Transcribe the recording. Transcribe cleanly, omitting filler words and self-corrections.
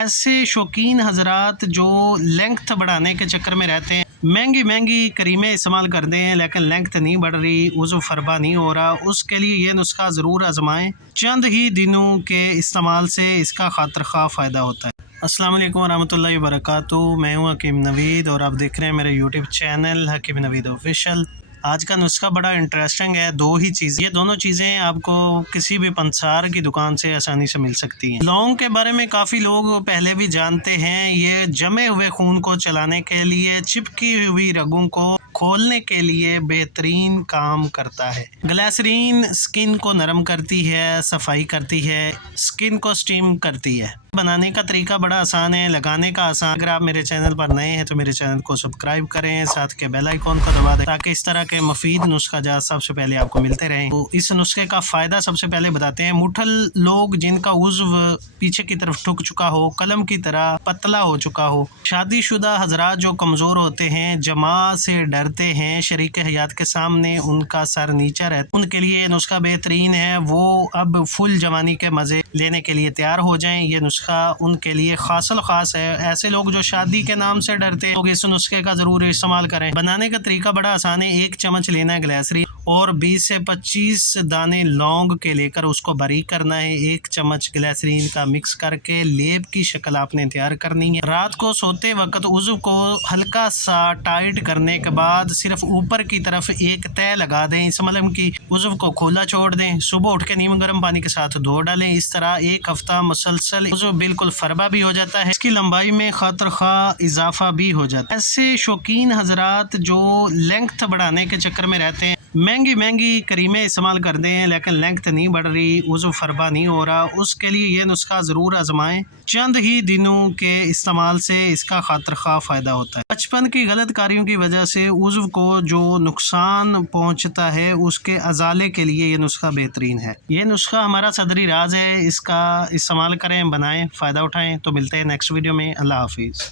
ایسے شوقین حضرات جو لینگتھ بڑھانے کے چکر میں رہتے ہیں، مہنگی مہنگی کریمیں استعمال کرتے ہیں لیکن لینگتھ نہیں بڑھ رہی، عضو فربا نہیں ہو رہا، اس کے لیے یہ نسخہ ضرور آزمائیں۔ چند ہی دنوں کے استعمال سے اس کا خاطر خواہ فائدہ ہوتا ہے۔ السلام علیکم ورحمۃ اللہ وبرکاتہ، میں ہوں حکیم نوید اور آپ دیکھ رہے ہیں میرے یوٹیوب چینل حکیم نوید آفیشیل۔ آج کا نسخہ بڑا انٹرسٹنگ ہے، دو ہی چیزیں، یہ دونوں چیزیں آپ کو کسی بھی پنسار کی دکان سے آسانی سے مل سکتی ہیں۔ لونگ کے بارے میں کافی لوگ پہلے بھی جانتے ہیں، یہ جمے ہوئے خون کو چلانے کے لیے، چپکی ہوئی رگوں کو کھولنے کے لیے بہترین کام کرتا ہے۔ گلیسرین سکن کو نرم کرتی ہے، صفائی کرتی ہے، سکن کو سٹیم کرتی ہے۔ بنانے کا طریقہ بڑا آسان ہے، لگانے کا آسان۔ اگر آپ میرے چینل پر نئے ہیں تو میرے چینل کو سبسکرائب کریں، ساتھ کے بیل آئیکن کو دبا دیں تاکہ اس طرح کے مفید نسخہ جات سب سے پہلے آپ کو ملتے رہیں۔ تو اس نسخے کا فائدہ سب سے پہلے بتاتے ہیں۔ مٹھل لوگ جن کا عضو پیچھے کی طرف ٹھک چکا ہو، قلم کی طرح پتلا ہو چکا ہو، شادی شدہ حضرات جو کمزور ہوتے ہیں، جماع سے ڈرتے ہیں، شریک حیات کے سامنے ان کا سر نیچا رہتا ہے، ان کے لیے یہ نسخہ بہترین ہے۔ وہ اب فل جوانی کے مزے لینے کے لیے تیار ہو جائیں۔ یہ نسخہ ان کے لیے خاص الخاص ہے۔ ایسے لوگ جو شادی کے نام سے ڈرتے ہیں، لوگ اس نسخے کا ضرور استعمال کریں۔ بنانے کا طریقہ بڑا آسان ہے۔ 1 چمچ لینا ہے گلیسرین اور 20 سے 25 دانے لونگ کے لے کر اس کو باریک کرنا ہے۔ 1 چمچ گلیسرین کا مکس کر کے لیپ کی شکل آپ نے تیار کرنی ہے۔ رات کو سوتے وقت عضو کو ہلکا سا ٹائٹ کرنے کے بعد صرف اوپر کی طرف ایک تہہ لگا دیں، اس ملم کی عضو کو کھلا چھوڑ دیں۔ صبح اٹھ کے نیم گرم پانی کے ساتھ دھو ڈالیں۔ اس طرح 1 ہفتہ مسلسل عضو بالکل فربا بھی ہو جاتا ہے، اس کی لمبائی میں خاطر خواہ اضافہ بھی ہو جاتا ہے۔ ایسے شوقین حضرات جو لینگتھ بڑھانے کے چکر میں رہتے ہیں، مہنگی مہنگی کریمیں استعمال کرتے ہیں لیکن لینگتھ نہیں بڑھ رہی، عضو فربا نہیں ہو رہا، اس کے لیے یہ نسخہ ضرور آزمائیں۔ چند ہی دنوں کے استعمال سے اس کا خاطر خواہ فائدہ ہوتا ہے۔ بچپن کی غلط کاریوں کی وجہ سے عضو کو جو نقصان پہنچتا ہے، اس کے ازالے کے لیے یہ نسخہ بہترین ہے۔ یہ نسخہ ہمارا صدری راز ہے، اس کا استعمال کریں، بنائیں، فائدہ اٹھائیں۔ تو ملتے ہیں نیکسٹ ویڈیو میں۔ اللہ حافظ۔